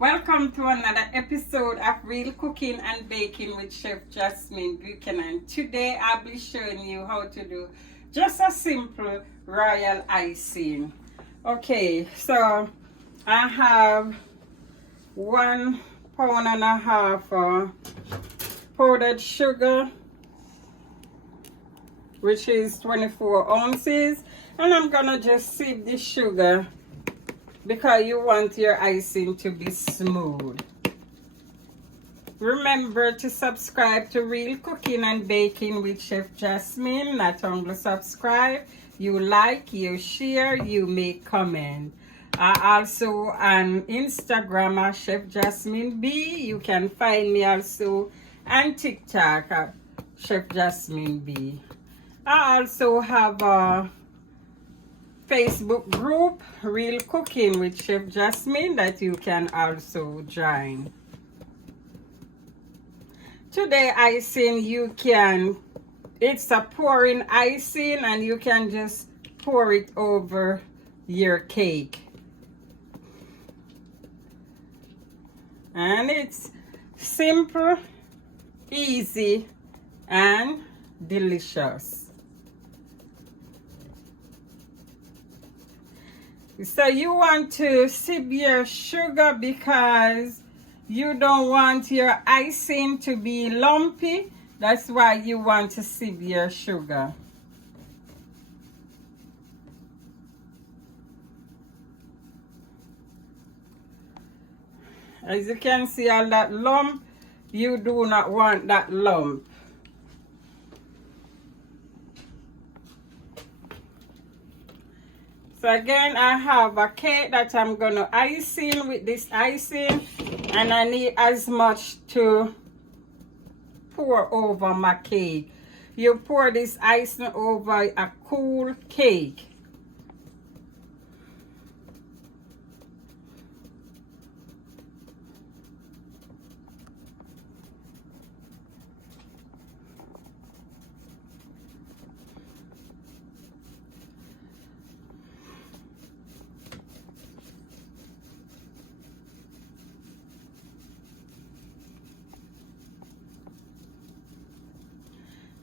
Welcome to another episode of Real Cooking and Baking with Chef Jasmine Buchanan. Today I'll be showing you how to do just a simple royal icing. Okay, so I have 1.5 pound powdered sugar, which is 24 ounces, and I'm gonna just sieve the sugar because you want your icing to be smooth. Remember to subscribe to Real Cooking and Baking with Chef Jasmine. Not only subscribe, you like, you share, you make comment. Also on Instagram at Chef Jasmine B. You can find me also on TikTok at Chef Jasmine B. I also have a Facebook group, Real Cooking with Chef Jasmine, that you can also join. Today icing, it's a pouring icing and you can just pour it over your cake. And it's simple, easy, and delicious. So you want to sieve your sugar because you don't want your icing to be lumpy. That's why you want to sieve your sugar. As you can see, all that lump, you do not want that lump. So again, I have a cake that I'm going to icing with this icing, and I need as much to pour over my cake. You pour this icing over a cool cake.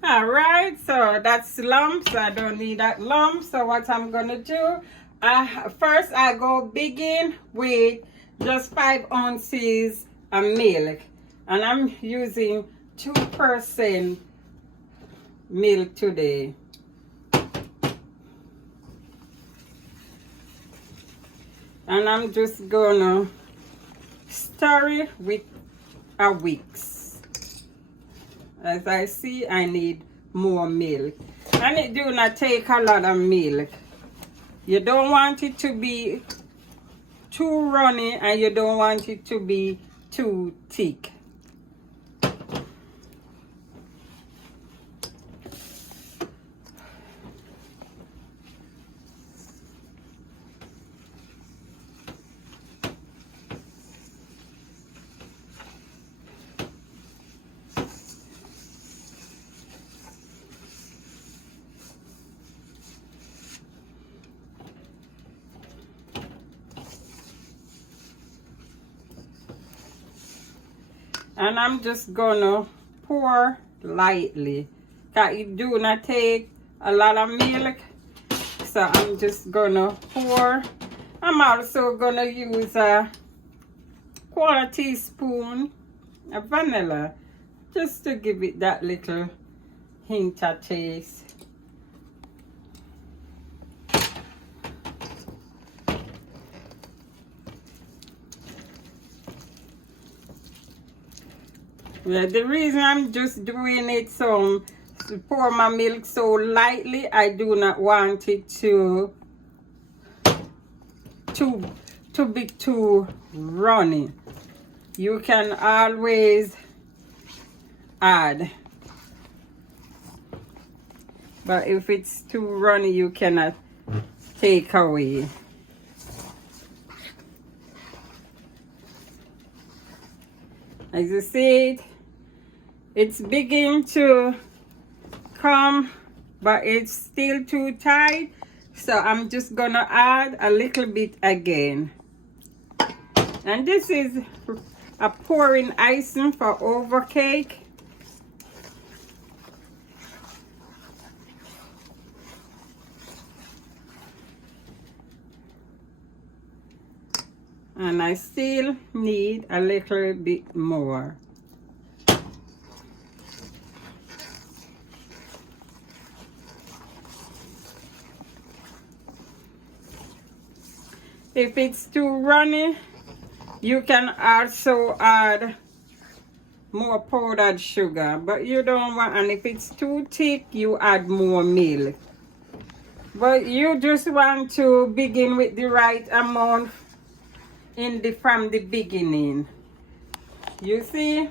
All right, so that's lump, so I don't need that lump. So what I'm gonna do, first I go begin with just 5 ounces of milk, and I'm using 2% milk today. And I'm just gonna stir it with a whisk. As I see, I need more milk. And it do not take a lot of milk. You don't want it to be too runny and you don't want it to be too thick. And I'm just gonna pour lightly. Cause it do not take a lot of milk. So I'm just gonna pour. I'm also gonna use a 1/4 teaspoon of vanilla, just to give it that little hint of taste. Yeah, the reason I'm just doing it to pour my milk so lightly, I do not want it to be too runny. You can always add, but if it's too runny, you cannot take away. As you see, it's beginning to come, but it's still too tight, so I'm just gonna add a little bit again. And this is a pouring icing for over cake. And I still need a little bit more. If it's too runny, you can also add more powdered sugar, but you don't want, and if it's too thick, you add more milk. But you just want to begin with the right amount from the beginning. You see?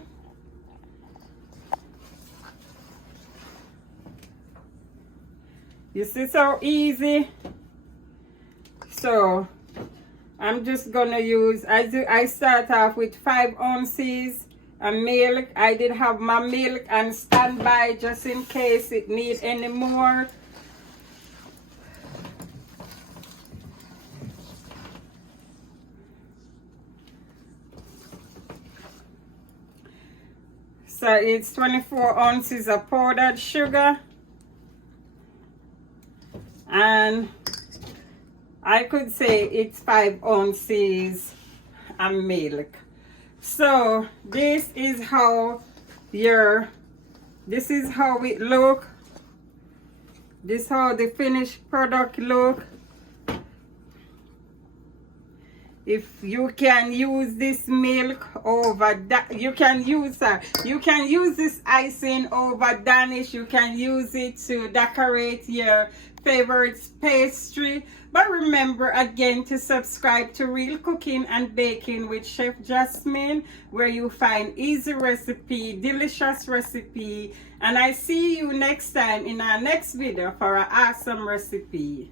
You see, so easy. So I'm just gonna use, I start off with 5 ounces of milk. I did have my milk and standby just in case it need any more. So it's 24 ounces of powdered sugar, and I could say it's 5 ounces of milk. So this is how this is how it look. This is how the finished product look. If you can use this milk over that, you can use this icing over Danish. You can use it to decorate your favorite pastry. But remember again to subscribe to Real Cooking and Baking with Chef Jasmine, where you find easy recipe, delicious recipe. And I see you next time in our next video for an awesome recipe.